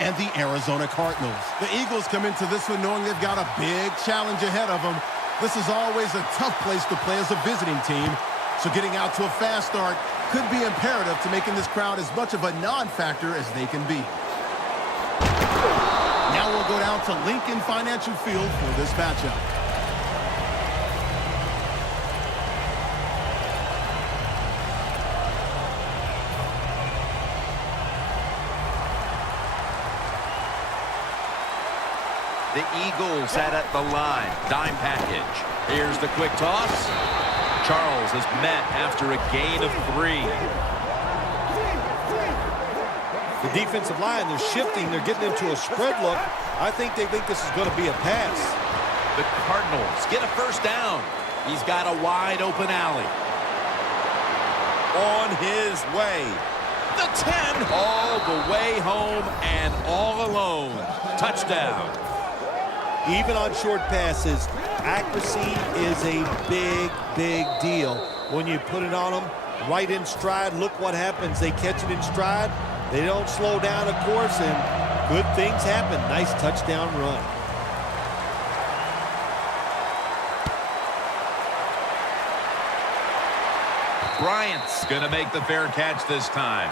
and the Arizona Cardinals. The Eagles come into this one knowing they've got a big challenge ahead of them. This is always a tough place to play as a visiting team, so getting out to a fast start could be imperative to making this crowd as much of a non-factor as they can be. Now we'll go down to Lincoln Financial Field for this matchup. The Eagles set at the line. Dime package. Here's the quick toss. Charles is met after a gain of 3. The defensive line, they're shifting. They're getting into a spread look. I think they think this is going to be a pass. The Cardinals get a first down. He's got a wide open alley. On his way. The 10. All the way home and all alone. Touchdown. Even on short passes, accuracy is a big, big deal. When you put it on them right in stride, look what happens. They catch it in stride. They don't slow down, of course, and good things happen. Nice touchdown run. Bryant's going to make the fair catch this time.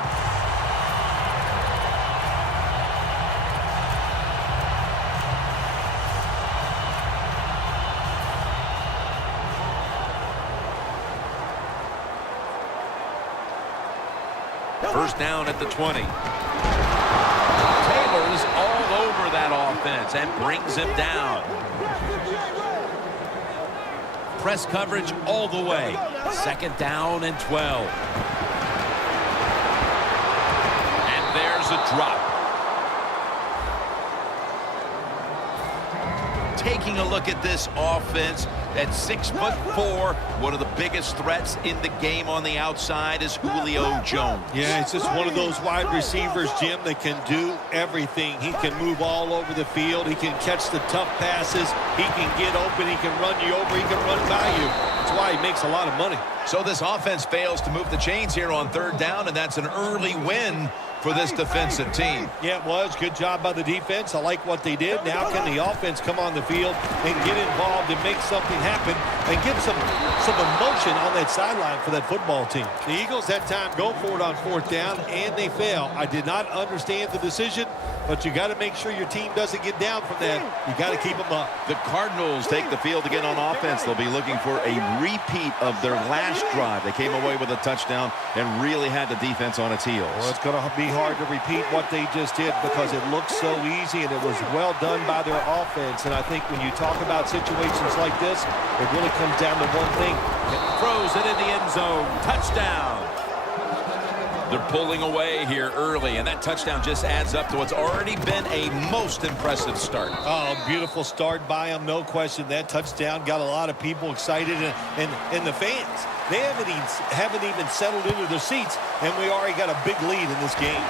First down at the 20. Taylor's all over that offense and brings him down. Press coverage all the way. Second down and 12. And there's a drop. Taking a look at this offense at 6'4", one of the biggest threats in the game on the outside is Julio Jones. Yeah, it's just one of those wide receivers, Jim, that can do everything. He can move all over the field. He can catch the tough passes. He can get open. He can run you over. He can run by you. That's why he makes a lot of money. So this offense fails to move the chains here on third down, and that's an early win for this defensive team. Yeah, it was. Good job by the defense. I like what they did. Now can the offense come on the field and get involved and make something happen and get some emotion on that sideline for that football team. The Eagles that time go for it on fourth down, and they fail. I did not understand the decision, but you got to make sure your team doesn't get down from that. You got to keep them up. The Cardinals take the field again on offense. They'll be looking for a repeat of their last drive. They came away with a touchdown and really had the defense on its heels. Well, it's going to be hard to repeat what they just did because it looks so easy and it was well done by their offense. And I think when you talk about situations like this, it really comes down to one thing. Throws it in the end zone. Touchdown. They're pulling away here early, and that touchdown just adds up to what's already been a most impressive start. Oh, beautiful start by him, no question. That touchdown got a lot of people excited, and the fans, they haven't even settled into their seats, and we already got a big lead in this game.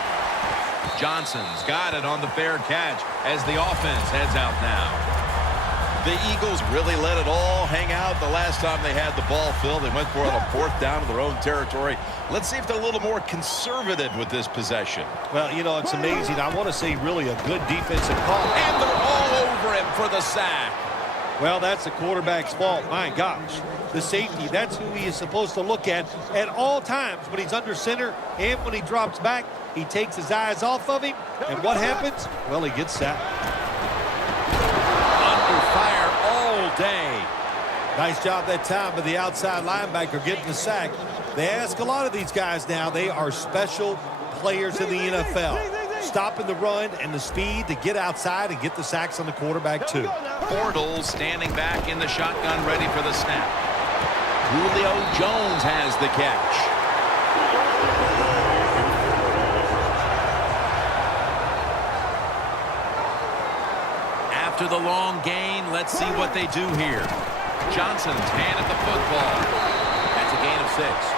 Johnson's got it on the fair catch as the offense heads out now. The Eagles really let it all hang out the last time they had the ball filled. They went for it on fourth down in their own territory. Let's see if they're a little more conservative with this possession. Well, you know, it's amazing. I want to say really a good defensive call. And they're all over him for the sack. Well, that's the quarterback's fault. My gosh. The safety, that's who he is supposed to look at all times. When he's under center and when he drops back, he takes his eyes off of him. And what happens? Well, he gets sacked. Under fire all day. Nice job that time by the outside linebacker getting the sack. They ask a lot of these guys now. They are special players in the NFL. Stopping the run and the speed to get outside and get the sacks on the quarterback too. Bortles standing back in the shotgun ready for the snap. Julio Jones has the catch. After the long gain, let's see what they do here. Johnson's handed the football. That's a gain of 6.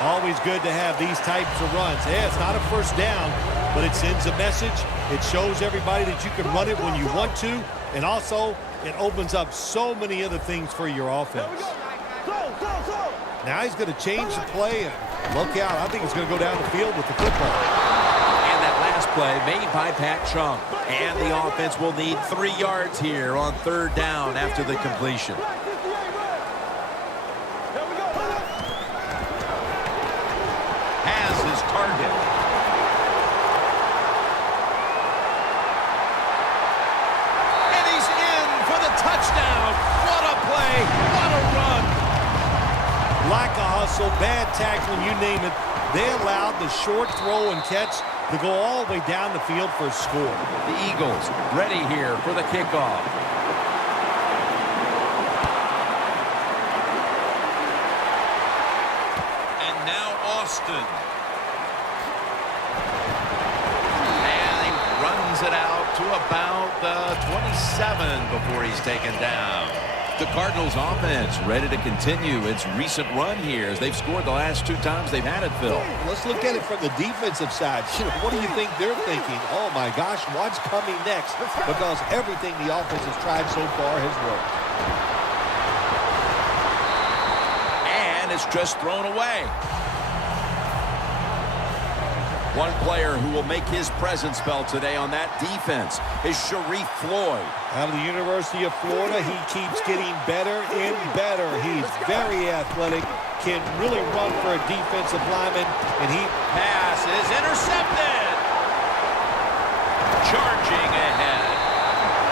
Always good to have these types of runs. Yeah, it's not a first down, but it sends a message. It shows everybody that you can run it when you want to, and also it opens up so many other things for your offense. Now he's going to change the play, and look out. I think he's going to go down the field with the football. And that last play made by Pat Chung. And the offense will need 3 yards here on 3rd down after the completion. Has his target. And he's in for the touchdown. What a play. What a run. Lack of hustle, bad tackling, you name it. They allowed the short throw and catch to go all the way down the field for a score. The Eagles ready here for the kickoff. And now Austin. And he runs it out to about the 27 before he's taken down. The Cardinals offense ready to continue its recent run here as they've scored the last 2 times they've had it, Phil. Let's look at it from the defensive side. What do you think they're thinking? Oh, my gosh, what's coming next? Because everything the offense has tried so far has worked. And it's just thrown away. One player who will make his presence felt today on that defense is Sharif Floyd. Out of the University of Florida, he keeps getting better and better. He's very athletic, can really run for a defensive lineman, and he Pass is intercepted. Charging ahead.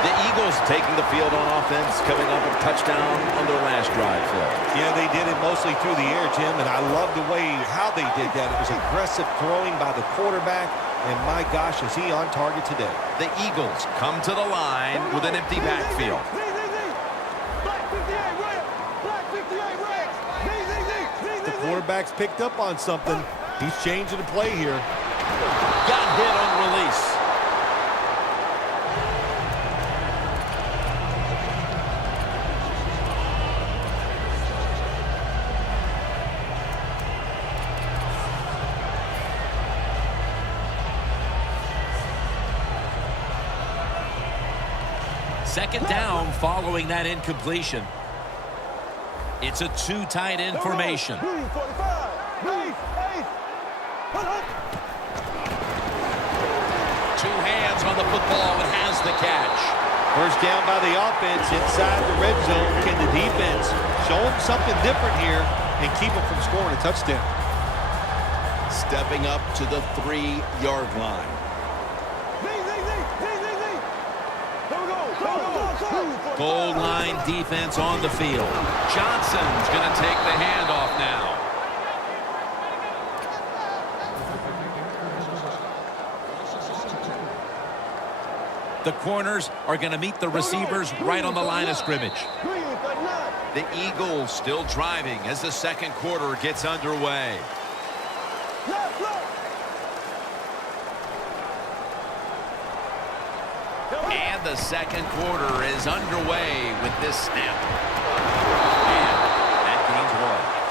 The Eagles taking the field on offense, coming up with a touchdown on their last drive, Phil. Yeah, they did it mostly through the air, Jim, and I love the way how they did that. It was aggressive throwing by the quarterback, and my gosh, is he on target today. The Eagles come to the line with an empty backfield. The quarterback's picked up on something. He's changing the play here. Got hit on release. Second down following that incompletion. It's a 2 tight end formation. 2 hands on the football and has the catch. First down by the offense inside the red zone. Can the defense show them something different here and keep them from scoring a touchdown? Stepping up to the 3-yard line. Goal line defense on the field. Johnson's going to take the handoff now. The corners are going to meet the receivers right on the line of scrimmage. The Eagles still driving as the second quarter gets underway. And the second quarter is underway with this snap. And that gains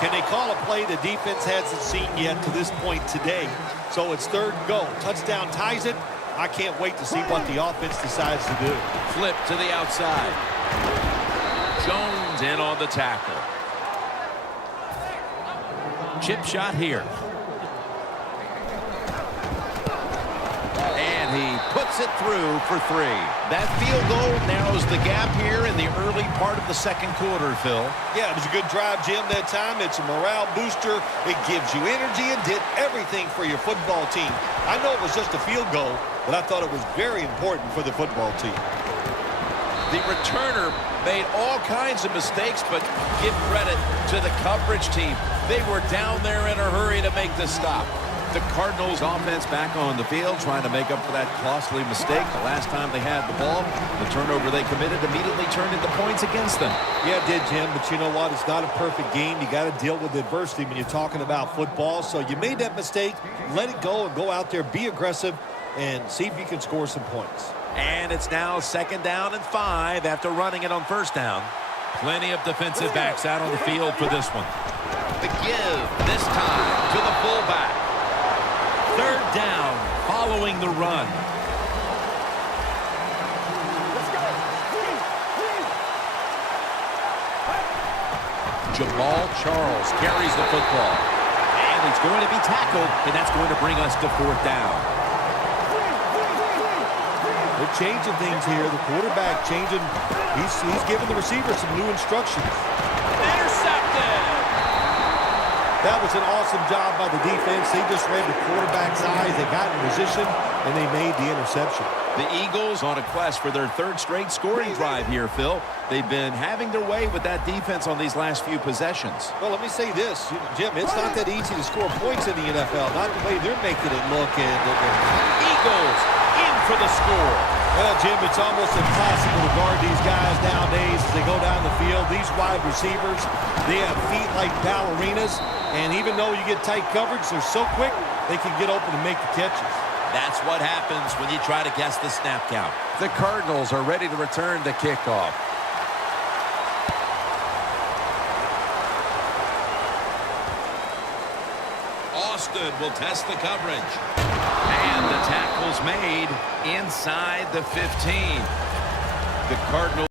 1. Can they call a play the defense hasn't seen yet to this point today? So it's 3rd and goal. Touchdown ties it. I can't wait to see what the offense decides to do. Flip to the outside. Jones in on the tackle. Chip shot here. And he puts it through for 3. That field goal narrows the gap here in the early part of the second quarter, Phil. Yeah, it was a good drive, Jim, that time. It's a morale booster. It gives you energy and did everything for your football team. I know it was just a field goal, but I thought it was very important for the football team. The returner made all kinds of mistakes, but give credit to the coverage team. They were down there in a hurry to make the stop. The Cardinals offense back on the field trying to make up for that costly mistake. The last time they had the ball, the turnover they committed immediately turned into points against them. Yeah, it did, Jim, but you know what? It's not a perfect game. You got to deal with adversity when you're talking about football. So you made that mistake, let it go, and go out there, be aggressive, and see if you can score some points. And it's now 2nd down and 5 after running it on 1st down. Plenty of defensive backs out on the field for this one. The give this time to the fullback. 3rd down following the run. Jamal Charles carries the football. And he's going to be tackled, and that's going to bring us to 4th down. They're changing things here. The quarterback changing. He's giving the receiver some new instructions. Intercepted. That was an awesome job by the defense. They just read the quarterback's eyes. They got in position, and they made the interception. The Eagles on a quest for their third straight scoring drive here, Phil. They've been having their way with that defense on these last few possessions. Well, let me say this, Jim. It's not that easy to score points in the NFL. Not the way they're making it look. Eagles in for the score. Well, Jim, it's almost impossible to guard these guys nowadays as they go down the field. These wide receivers, they have feet like ballerinas. And even though you get tight coverage, they're so quick, they can get open and make the catches. That's what happens when you try to guess the snap count. The Cardinals are ready to return the kickoff. Austin will test the coverage. And the tackle's made inside the 15. The Cardinals